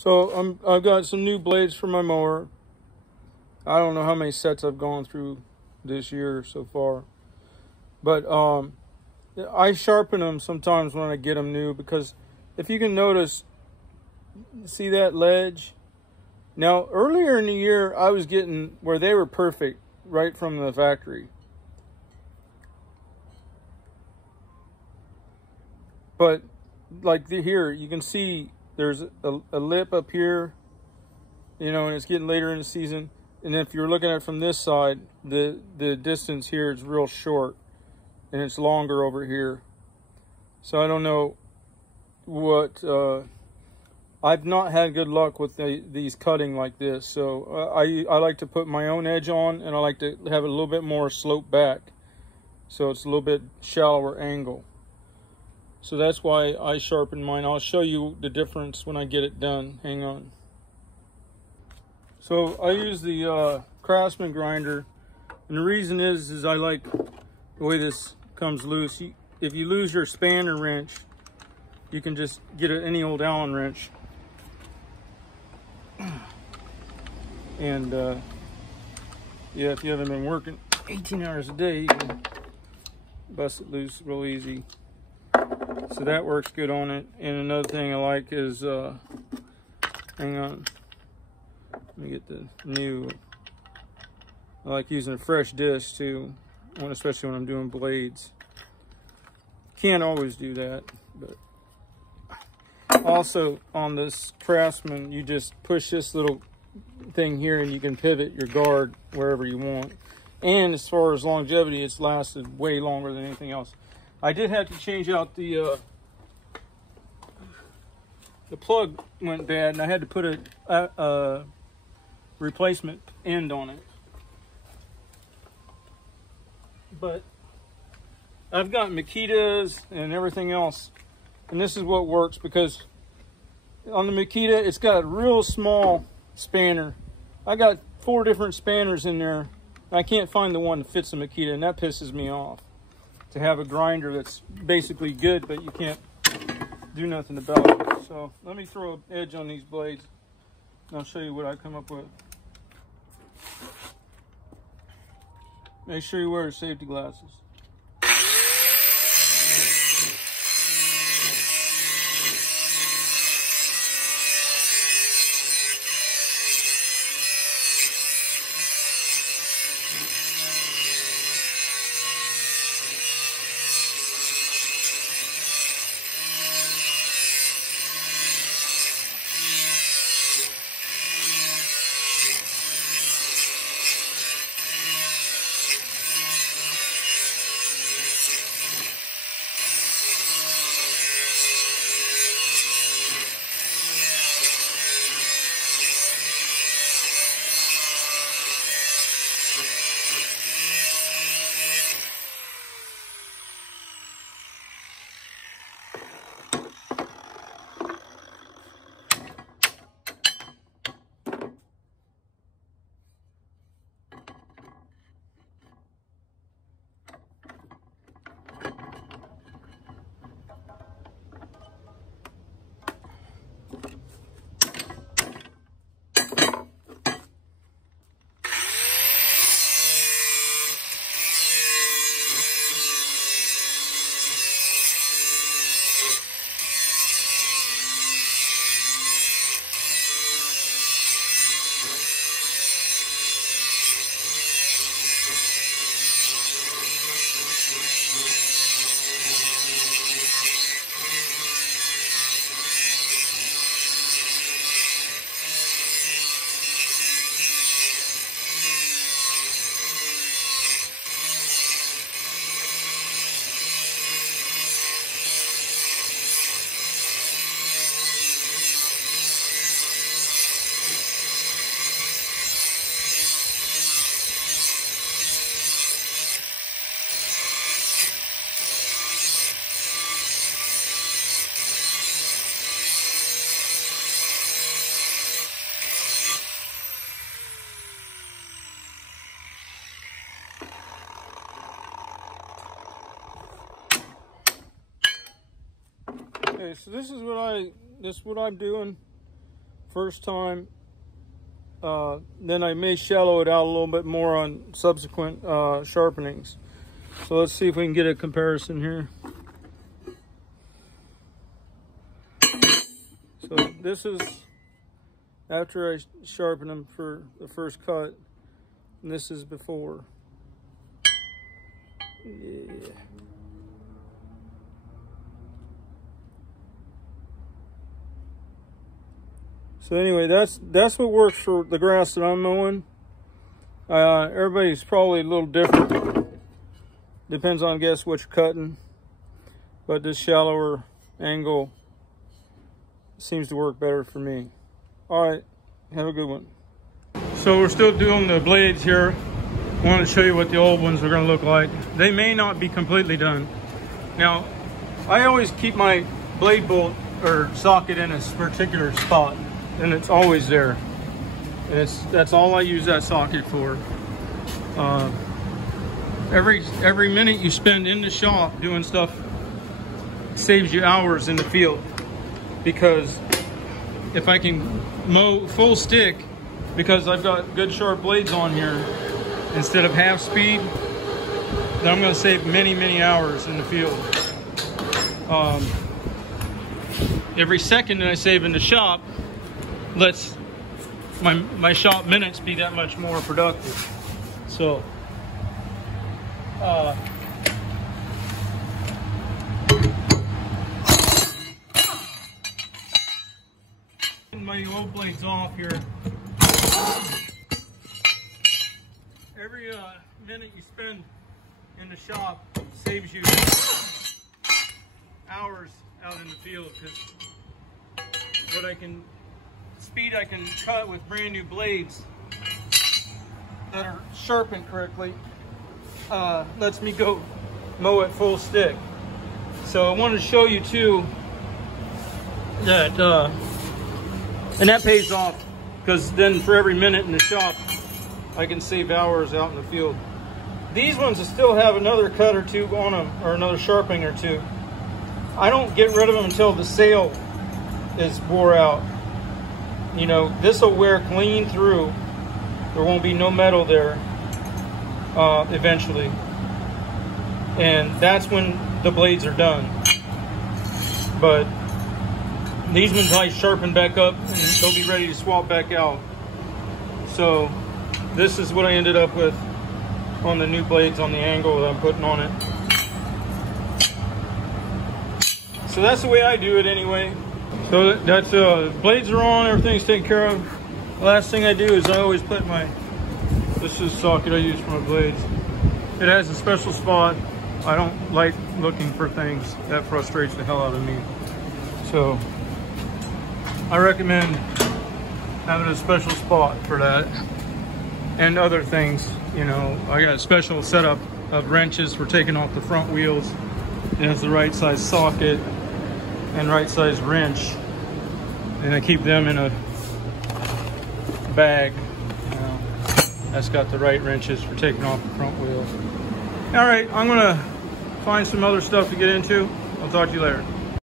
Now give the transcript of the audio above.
So I've got some new blades for my mower. I don't know how many sets I've gone through this year so far, but I sharpen them sometimes when I get them new, because if you can notice, see that ledge? Now earlier in the year I was getting where they were perfect right from the factory, but like here you can see there's a lip up here, you know, and it's getting later in the season. And if you're looking at it from this side, the distance here is real short and it's longer over here. So I don't know what, I've not had good luck with these cutting like this. So I like to put my own edge on, and I like to have it a little bit more slope back, so it's a little bit shallower angle. So that's why I sharpen mine. I'll show you the difference when I get it done. Hang on. So I use the Craftsman grinder, and the reason is I like the way this comes loose. If you lose your spanner wrench, you can just get any old Allen wrench, and yeah, if you haven't been working 18 hours a day, you can bust it loose real easy. So that works good on it. And another thing I like is, hang on, let me get the new, I like using a fresh disc too, especially when I'm doing blades. Can't always do that, but also on this Craftsman, you just push this little thing here and you can pivot your guard wherever you want. And as far as longevity, it's lasted way longer than anything else. I did have to change out the plug went bad, and I had to put a replacement end on it. But I've got Makitas and everything else, and this is what works, because on the Makita, it's got a real small spanner. I got 4 different spanners in there. I can't find the one that fits the Makita, and that pisses me off. To have a grinder that's basically good, but you can't do nothing about it. So let me throw an edge on these blades, and I'll show you what I come up with. Make sure you wear your safety glasses. Okay, so this is what I'm doing first time. Then I may shallow it out a little bit more on subsequent sharpenings. So let's see if we can get a comparison here. So this is after I sharpen them for the first cut, and this is before. Yeah. So anyway, that's what works for the grass that I'm mowing. Everybody's probably a little different. Depends on, I guess, what you're cutting. But this shallower angle seems to work better for me. All right, have a good one. So we're still doing the blades here. I want to show you what the old ones are going to look like. They may not be completely done. Now, I always keep my blade bolt or socket in a particular spot, and it's always there. And that's all I use that socket for. Every minute you spend in the shop doing stuff saves you hours in the field, because if I can mow full stick, because I've got good sharp blades on here instead of half speed, then I'm going to save many hours in the field. Every second that I save in the shop lets my shop minutes be that much more productive. So my old blades off here. Every minute you spend in the shop saves you hours out in the field, because speed I can cut with brand new blades that are sharpened correctly lets me go mow at full stick. So I wanted to show you too that and that pays off, because then for every minute in the shop I can save hours out in the field. These ones will still have another cut or two on them, or another sharpening or two. I don't get rid of them until the sail is wore out. You know, this will wear clean through. There won't be no metal there eventually. And that's when the blades are done. But these ones I sharpen back up and they'll be ready to swap back out. So this is what I ended up with on the new blades on the angle that I'm putting on it. So that's the way I do it anyway. So that's blades are on, everything's taken care of. The last thing I do is I always put this is the socket I use for my blades. It has a special spot. I don't like looking for things. That frustrates the hell out of me. So I recommend having a special spot for that. And other things, you know, I got a special setup of wrenches for taking off the front wheels. It has the right size socket and right size wrench, and I keep them in a bag, you know, that's got the right wrenches for taking off the front wheels. All right, I'm gonna find some other stuff to get into. I'll talk to you later.